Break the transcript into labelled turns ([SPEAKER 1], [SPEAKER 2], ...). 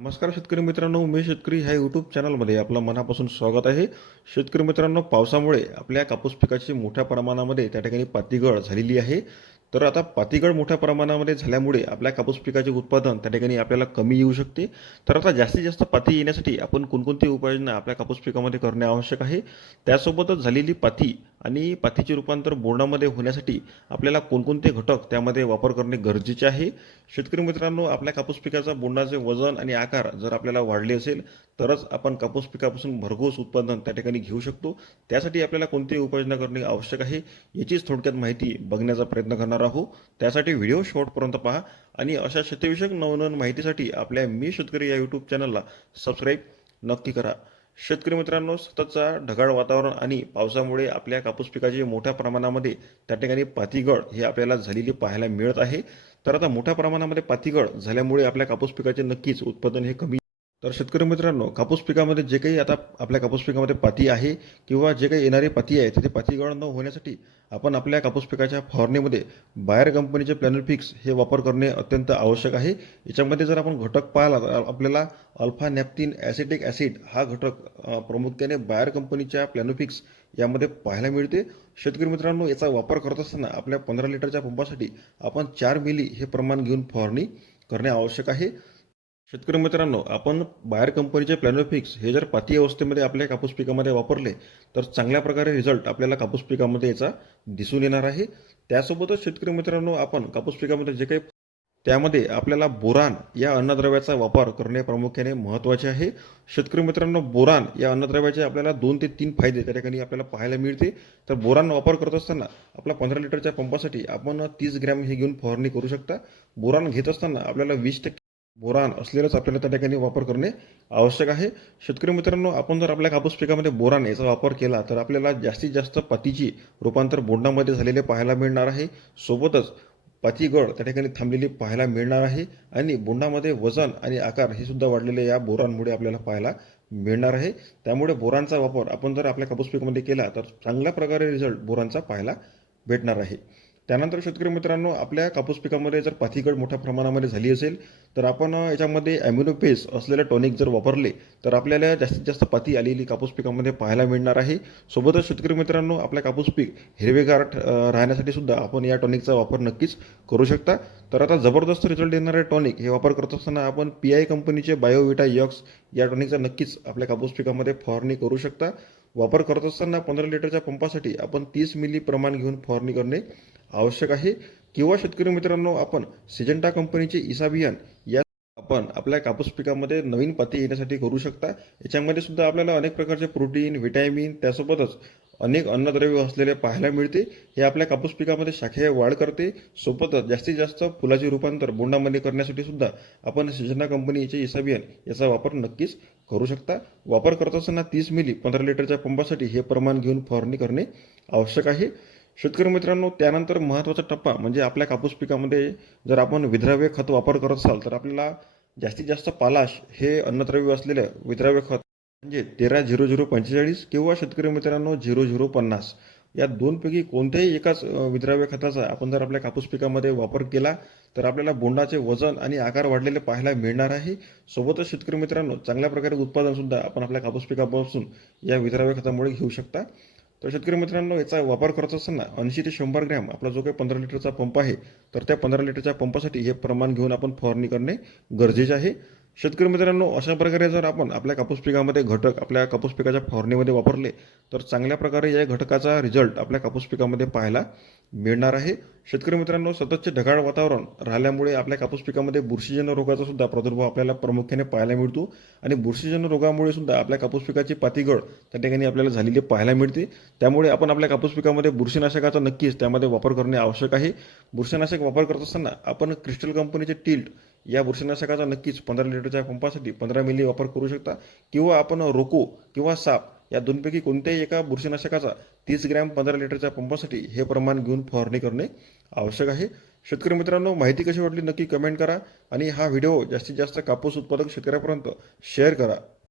[SPEAKER 1] नमस्कार शेतकरी मित्रांनो मी शेतकरी ह्या यूट्यूब चॅनलमध्ये आपलं मनापासून स्वागत आहे. शेतकरी मित्रांनो पावसामुळे आपल्या कापूस पिकाची मोठ्या प्रमाणामध्ये त्या ठिकाणी पातीगळ झालेली आहे. तर आता पातीगळ मोठ्या प्रमाणामध्ये झाल्यामुळे आपल्या कापूस पिकाचे उत्पादन त्या ठिकाणी आपल्याला कमी येऊ शकते. तर आता जास्तीत जास्त पाती येण्यासाठी आपण कोणकोणती उपाययोजना आपल्या कापूस पिकामध्ये करणे आवश्यक आहे? त्यासोबतच झालेली पाती आणि पाथीचे रूपांतर बोर्डामध्ये होण्यासाठी आपल्याला कोणकोणते घटक त्यामध्ये वापर करणे गरजेचे आहे? शेतकरी मित्रांनो आपल्या कापूस पिकाचा बोंडाचे वजन आणि आकार जर आपल्याला वाढले असेल तरच आपण कापूस पिकापासून भरघोस उत्पादन त्या ठिकाणी घेऊ शकतो. त्यासाठी आपल्याला कोणती उपाययोजना करणे आवश्यक आहे याचीच थोडक्यात माहिती बघण्याचा प्रयत्न करणार आहोत. त्यासाठी व्हिडिओ शॉर्टपर्यंत पहा आणि अशा शेतीविषयक नवनवीन माहितीसाठी आपल्या मी शेतकरी या यूट्यूब चॅनलला सबस्क्राईब नक्की करा. शेतकरी मित्रांनो सततचा ढगाळ वातावरण आणि पावसामुळे आपल्या कापूस पिकाची मोठ्या प्रमाणामध्ये त्या ठिकाणी पातीगळ हे आपल्याला झालेली पाहायला मिळत आहे. तर आता मोठ्या प्रमाणामध्ये पातीगळ झाल्यामुळे आपल्या कापूस पिकाचे नक्कीच उत्पादन हे कमी तर शेतकरी मित्रांनो कापूस पिकामध्ये जे काही आता आपल्या कापूस पिकामध्ये पाती आहे किंवा जे काही येणारी पाती आहे तिथे पाती गळ न होण्यासाठी आपण आपल्या कापूस पिकाच्या फवारणीमध्ये बायर कंपनीचे प्लॅनोफिक्स हे वापर करणे अत्यंत आवश्यक आहे. याच्यामध्ये जर आपण घटक पाहिला तर आपल्याला अल्फा नॅप्थिन ॲसिटिक ॲसिड हा घटक प्रामुख्याने बायर कंपनीच्या प्लॅनोफिक्स यामध्ये पाहायला मिळते. शेतकरी मित्रांनो याचा वापर करत असताना आपल्या पंधरा लिटरच्या पंपासाठी आपण चार मिली हे प्रमाण घेऊन फवारणी करणे आवश्यक आहे. शेतकरी मित्रांनो आपण बाहेर कंपनीचे प्लॅनोफिक्स हे जर पाती अवस्थेमध्ये आपल्या कापूस पिकामध्ये वापरले तर चांगल्या प्रकारे रिझल्ट आपल्याला कापूस पिकामध्ये याचा दिसून येणार आहे. त्यासोबतच शेतकरी मित्रांनो आपण कापूस पिकामध्ये जे काही त्यामध्ये आपल्याला बोरान या अन्नद्रव्याचा वापर करणे प्रामुख्याने महत्त्वाचे आहे. शेतकरी मित्रांनो बोरान या अन्नद्रव्याचे आपल्याला दोन ते तीन फायदे त्या ठिकाणी आपल्याला पाहायला मिळते. तर बोरान वापर करत असताना आपला पंधरा लिटरच्या पंपासाठी आपण तीस ग्रॅम हे घेऊन फवारणी करू शकता. बोरान घेत असताना आपल्याला वीस टक्के बोरान असलेलंच आपल्याला त्या ठिकाणी वापर करणे आवश्यक आहे. शेतकरी मित्रांनो आपण जर आपल्या कापूस पिकामध्ये बोरान याचा वापर केला तर आपल्याला जास्तीत जास्त पातीची रूपांतर बोंडामध्ये झालेले पाहायला मिळणार आहे. सोबतच पातीगड त्या ठिकाणी थांबलेली पाहायला मिळणार आहे आणि बोंडामध्ये वजन आणि आकार हे सुद्धा वाढलेले या बोरांमुळे आपल्याला पाहायला मिळणार आहे. त्यामुळे बोरांचा वापर आपण जर आपल्या कापूस पिकामध्ये केला तर चांगल्या प्रकारे रिझल्ट बोरांचा पाहायला भेटणार आहे. त्यानंतर शेतकरी मित्रांनो आपल्या कापूस पिकामध्ये जर पाथीगड मोठ्या प्रमाणामध्ये झाली असेल तर आपण याच्यामध्ये ॲम्युनोपेस असलेलं टॉनिक जर वापरले तर आपल्याला जास्तीत जास्त पाती आलेली कापूस पिकामध्ये पाहायला मिळणार आहे. सोबतच शेतकरी मित्रांनो आपल्या कापूस पीक हिरवेगार ठ- राहण्यासाठी सुद्धा आपण या टॉनिकचा वापर नक्कीच करू शकता. तर आता जबरदस्त रिझल्ट देणारे टॉनिक हे वापर करत असताना आपण पी आय कंपनीचे बायोविटा यक्स या टॉनिकचा नक्कीच आपल्या कापूस पिकामध्ये फवारणी करू शकता. वापर करत असताना पंधरा लिटरच्या पंपासाठी आपण तीस मिली प्रमाण घेऊन फवारणी करणे आवश्यक आहे. किंवा शेतकरी मित्रांनो आपण सिजंटा कंपनीचे इसाबियान या आपण आपल्या कापूस पिकामध्ये नवीन पाती येण्यासाठी करू शकता. याच्यामध्ये सुद्धा आपल्याला अनेक प्रकारचे प्रोटीन व्हिटॅमिन त्यासोबतच अनेक अन्नद्रव्य असलेले पाहायला मिळते. हे आपल्या कापूस पिकामध्ये शाखेय वाढ करते. सोबतच जास्तीत जास्त फुलाचे रूपांतर बोंडामध्ये करण्यासाठी सुद्धा आपण सिजना कंपनीचे इसाबियन याचा वापर नक्कीच करू शकता. वापर करत असताना तीस मिली पंधरा लिटरच्या पंपासाठी हे प्रमाण घेऊन फवारणी करणे आवश्यक आहे. शेतकरी मित्रांनो त्यानंतर महत्त्वाचा टप्पा म्हणजे आपल्या कापूस पिकामध्ये जर आपण विद्राव्य खत वापर करत असाल तर आपल्याला जास्तीत जास्त पालाश हे अन्नद्रव्य असलेलं विद्राव्य खत म्हणजे तेरा झिरो झिरो पंचेचाळीस किंवा शेतकरी मित्रांनो झिरो झिरो पन्नास या दोनपैकी कोणत्याही एकाच विद्राव्य खताचा आपण जर आपल्या कापूस पिकामध्ये वापर केला तर आपल्याला बोंडाचे वजन आणि आकार वाढलेले पाहायला मिळणार आहे. सोबतच शेतकरी मित्रांनो चांगल्या प्रकारे उत्पादन सुद्धा आपण आपल्या कापूस पिकापासून या विद्राव्य खतामुळे घेऊ शकता. तर शेतकरी मित्रांनो याचा वापर करत असताना ऐंशी ते शंभर ग्रॅम आपला जो काही पंधरा लिटरचा पंप आहे तर त्या पंधरा लिटरच्या पंपासाठी हे प्रमाण घेऊन आपण फवारणी करणे गरजेचे आहे. शेतकरी मित्रांनो अशा प्रकारे जर आपण आपल्या कापूस पिकामध्ये घटक आपल्या कापूस पिकाच्या फवारणीमध्ये वापरले तर चांगल्या प्रकारे या घटकाचा रिझल्ट आपल्या कापूस पिकामध्ये पाहायला मिळणार आहे. शेतकरी मित्रांनो सततचे ढगाळ वातावरण राहिल्यामुळे आपल्या कापूस पिकामध्ये बुरशीजन्य रोगाचा सुद्धा प्रादुर्भाव आपल्याला प्रामुख्याने पाहायला मिळतो आणि बुरशीजन्य रोगामुळे सुद्धा आपल्या कापूस पिकाची पातीगळ त्या ठिकाणी आपल्याला झालेली पाहायला मिळते. त्यामुळे आपण आपल्या कापूस पिकामध्ये बुरशीनाशकाचा नक्कीच त्यामध्ये वापर करणे आवश्यक आहे. बुरशीनाशक वापर करत असताना आपण क्रिस्टल कंपनीचे टिल्ट या बुरशीनाशकाचा नक्कीच पंधरा लिटरच्या पंपासाठी पंधरा मिली वापर करू शकता. किंवा आपण रोको किंवा साप या दोनपैकी कोणत्याही एका बुरशीनाशकाचा तीस ग्रॅम पंधरा लिटरच्या पंपासाठी हे प्रमाण घेऊन फवारणी करणे आवश्यक आहे. शेतकरी मित्रांनो माहिती कशी वाटली नक्की कमेंट करा आणि हा व्हिडिओ जास्तीत जास्त कापूस उत्पादक शेतकऱ्यापर्यंत शेअर करा.